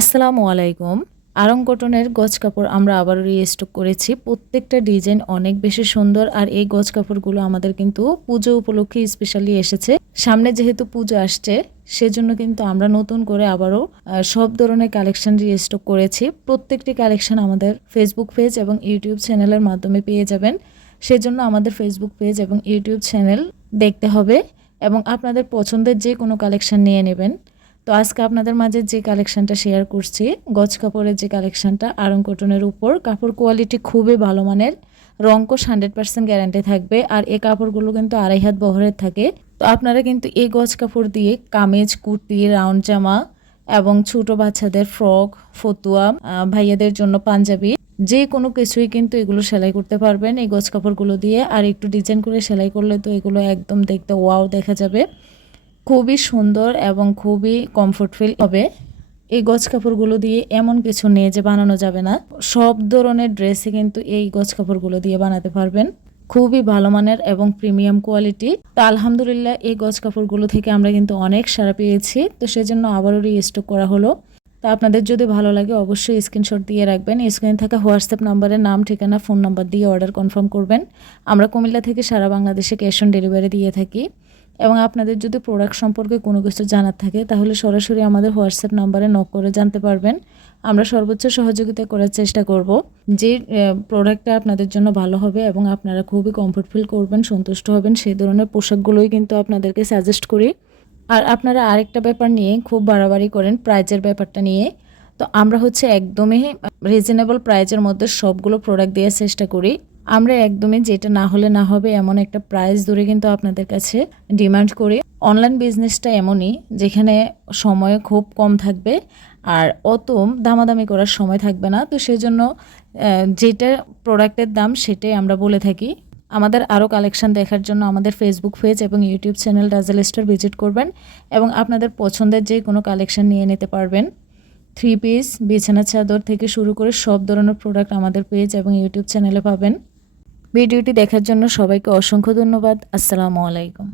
আসসালামু আলাইকুম। আরং কটনের গজ কাপড় আমরা আবারও রিস্টক করেছি। প্রত্যেকটা ডিজাইন অনেক বেশি সুন্দর আর এই গজ কাপড়গুলো আমাদের কিন্তু পুজো উপলক্ষে স্পেশালি এসেছে। সামনে যেহেতু পুজো আসছে, সেজন্য কিন্তু আমরা নতুন করে আবারও সব ধরনের কালেকশন রিস্টক করেছি। প্রত্যেকটি কালেকশন আমাদের ফেসবুক পেজ এবং ইউটিউব চ্যানেলের মাধ্যমে পেয়ে যাবেন। সেজন্য আমাদের ফেসবুক পেজ এবং ইউটিউব চ্যানেল দেখতে হবে এবং আপনাদের পছন্দের যে কোনো কালেকশন নিয়ে নেবেন। তো আজকে আপনাদের মাঝে যে কালেকশনটা শেয়ার করছি, গজ কাপড়ের যে কালেকশনটা আরং কটনের উপর, কাপড় কোয়ালিটি খুবই ভালো মানের রঙ্কশ হান্ড্রেড পার্সেন্ট গ্যারান্টি থাকবে, আর এই কাপড়গুলো কিন্তু আড়াই হাত বহরের থাকে। তো আপনারা কিন্তু এই গজ কাপড় দিয়ে কামিজ, কুর্তি রাউন্ড জামা এবং ছোট বাচ্চাদের ফ্রক ফতুয়া ভাইয়াদের জন্য পাঞ্জাবি, যে কোনো কিছুই কিন্তু এগুলো সেলাই করতে পারবেন এই গজ কাপড়গুলো দিয়ে। আর একটু ডিজাইন করে সেলাই করলে তো এগুলো একদম দেখতে ওয়াও দেখা যাবে। খুবই সুন্দর এবং খুবই কমফোর্ট ফিল হবে। এই গজ কাপড়গুলো দিয়ে এমন কিছু নেই যে বানানো যাবে না। সব ধরনের ড্রেসে কিন্তু এই গজ কাপড়গুলো দিয়ে বানাতে পারবেন। খুবই ভালো মানের এবং প্রিমিয়াম কোয়ালিটি তো আলহামদুলিল্লাহ এই গজ কাপড়গুলো থেকে আমরা কিন্তু অনেক সারা পেয়েছি। তো সেজন্য আবারও রিস্টক করা হলো। তো আপনাদের যদি ভালো লাগে অবশ্যই স্ক্রিনশট দিয়ে রাখবেন। স্ক্রিনে থাকা হোয়াটসঅ্যাপ নাম্বারে নাম, ঠিকানা ফোন নাম্বার দিয়ে অর্ডার কনফার্ম করবেন। আমরা কুমিল্লা থেকে সারা বাংলাদেশে ক্যাশ অন ডেলিভারি দিয়ে থাকি। এবং আপনাদের যদি প্রোডাক্ট সম্পর্কে কোনো কিছু জানার থাকে, তাহলে সরাসরি আমাদের হোয়াটসঅ্যাপ নাম্বারে নক করে জানতে পারবেন। আমরা সর্বোচ্চ সহযোগিতা করার চেষ্টা করব যে প্রোডাক্টটা আপনাদের জন্য ভালো হবে এবং আপনারা খুবই কমফোর্ট ফিল করবেন, সন্তুষ্ট হবেন, সেই ধরনের পোশাকগুলোই কিন্তু আপনাদেরকে সাজেস্ট করি। আর আপনারা আরেকটা ব্যাপার নিয়ে খুব বাড়াবাড়ি করেন প্রাইজের ব্যাপারটা নিয়ে। তো আমরা হচ্ছে একদমই রিজনেবল প্রাইজের মধ্যে সবগুলো প্রোডাক্ট দেওয়ার চেষ্টা করি। আমরা একদমই যেটা না হলে না হবে এমন একটা প্রাইস ধরে কিন্তু আপনাদের কাছে ডিমান্ড করি। অনলাইন বিজনেসটা এমনই, যেখানে সময় খুব কম থাকবে আর অত দামাদামি করার সময় থাকবে না। তো সেজন্য যেটা প্রোডাক্টের দাম সেটাই আমরা বলে থাকি। আমাদের আরও কালেকশন দেখার জন্য আমাদের ফেসবুক পেজ এবং YouTube channel Rajel store visit করবেন এবং আপনাদের পছন্দের যে কোনো কালেকশন নিয়ে নিতে পারবেন। থ্রি পিস বিছানা, চাদর থেকে শুরু করে সব ধরনের প্রোডাক্ট আমাদের পেজ এবং ইউটিউব চ্যানেলে পাবেন। ভিডিওটি দেখার জন্য সবাইকে অসংখ্য ধন্যবাদ। আসসালামু আলাইকুম।